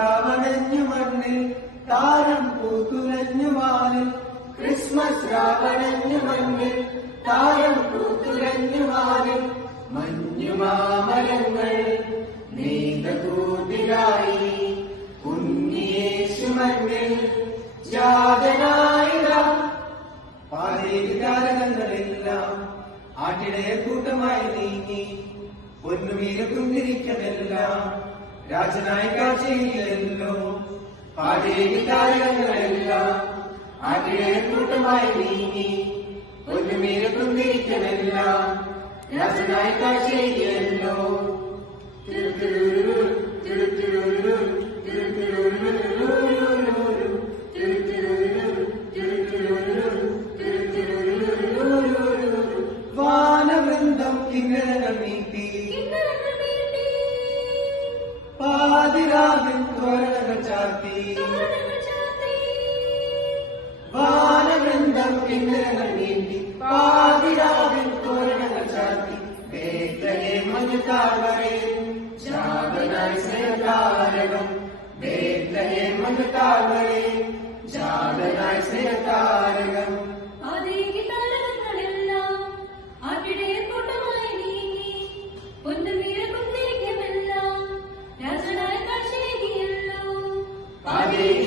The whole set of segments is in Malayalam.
രാവണഞ്ഞു മണ്ണിൽ താരം പൂത്തുലഞ്ഞു വാനിൽ ക്രിസ്മസ് രാവണഞ്ഞു മണ്ണിൽ താരം പൂത്തുലഞ്ഞു വാനിൽ മഞ്ഞുമാമലങ്ങൾ നീതകൂതിരായി ഉണ്ണിയേശു മണ്ണിൽ ജാതനായിരാ പാതേകാരകങ്ങളെല്ലാം ആട്ടിടയ കൂട്ടമായി നീങ്ങി പൊന്നുമീരക്കുന്നിരിക്കതെല്ലാം രാജനായി കാഴ്ചയില്ലല്ലോ പാതേകാരകങ്ങളെല്ലാം ആട്ടിടയ കൂട്ടമായി നീങ്ങി പൊന്നുമീരക്കുന്നിരിക്കതെല്ലാം രാജനായി കാഴ്ചയില്ലല്ലോ വാനവൃന്ദം കിന്നരങ്ങൾ നീട്ടി പാതിരാവിൽ തോരണങ്ങൾ ചാർത്തി വാനവൃന്ദം കിന്നരങ്ങൾ നീട്ടി പാതിരാവിൽ തോരണങ്ങൾ ചാർത്തി ബേത്ലഹേം മഞ്ഞുതാഴ്വരേ ജാതനായി സ്നേഹതാരകം ബേത്ലഹേം മഞ്ഞുതാഴ്വരേ ജാതനായി സ്നേഹതാരകം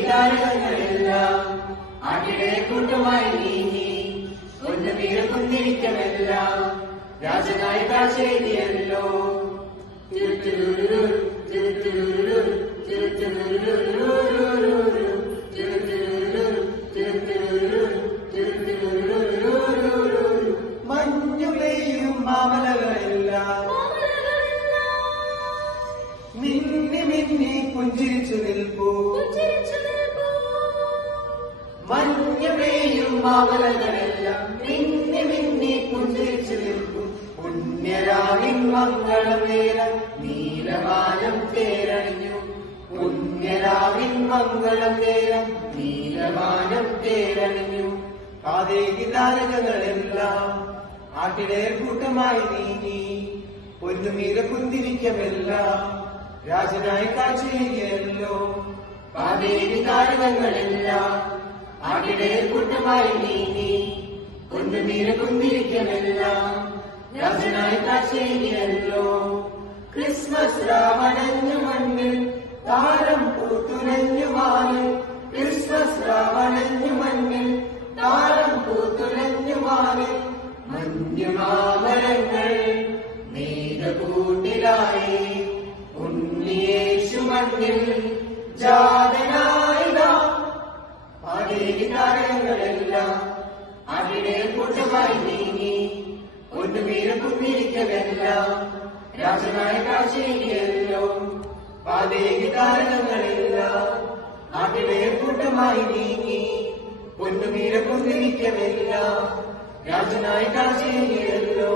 താരകങ്ങളെല്ലാം ആട്ടിടയ കൂട്ടമായി നീങ്ങി പൊന്നുമീരക്കുന്നിരിക്കമെല്ലാം രാജനായി കാഴ്ചയില്ലല്ലോ മഞ്ഞുപെയ്യും മാമലകളെല്ലാം മിന്നി മിന്നി പുഞ്ചിരിച്ചു നിൽപ്പൂ മഞ്ഞുപെയ്യും മാമലകളെല്ലാം മിന്നി മിന്നി പുഞ്ചിരിച്ചു നിൽക്കും പുണ്യരാവിൻ മംഗളം നേരം നീലവാനം തേരണിഞ്ഞു പുണ്യരാവിൻ മംഗളം നേരം നീലവാനം തേരണിഞ്ഞു പാതേകി താരകങ്ങളെല്ലാം ആട്ടിടയ കൂട്ടമായി നീങ്ങി പൊന്നുമീര കുന്തിരിക്കമെല്ലാം രാജനായി കാഴ്ചയില്ലല്ലോ പാതേകി താരകങ്ങളെല്ലാം ആട്ടിടയ കൂട്ടമായി നീങ്ങി പൊന്നുമീര കുന്തിരിക്കമെല്ലാം രാജനായി കാഴ്ചയില്ലല്ലോ ക്രിസ്മസ് രാവണഞ്ഞു മണ്ണിൽ താരം പൂത്തുലഞ്ഞു വാനിൽ ക്രിസ്മസ് രാവണഞ്ഞു മണ്ണിൽ താരം പൂത്തുലഞ്ഞു വാനിൽ മഞ്ഞുമാമരങ്ങൾ മേഘകൂട്ടിലായി ഉണ്ണിയേശു മണ്ണിൽ ജാതനായിരാ പാതേകാരകങ്ങളെല്ലാം അവിടെ കൂട്ടമായി നീങ്ങി പൊന്നുമീരക്കുന്നിരിക്കലെല്ലാം രാജനായ കാഴ്ചയില്ലല്ലോ പാതേകാരകങ്ങളെല്ലാം അവിടെ കൂട്ടമായി നീങ്ങി പൊന്നുമീരക്കുന്നിരിക്കലെല്ലാം രാജനായ കാഴ്ചയില്ലല്ലോ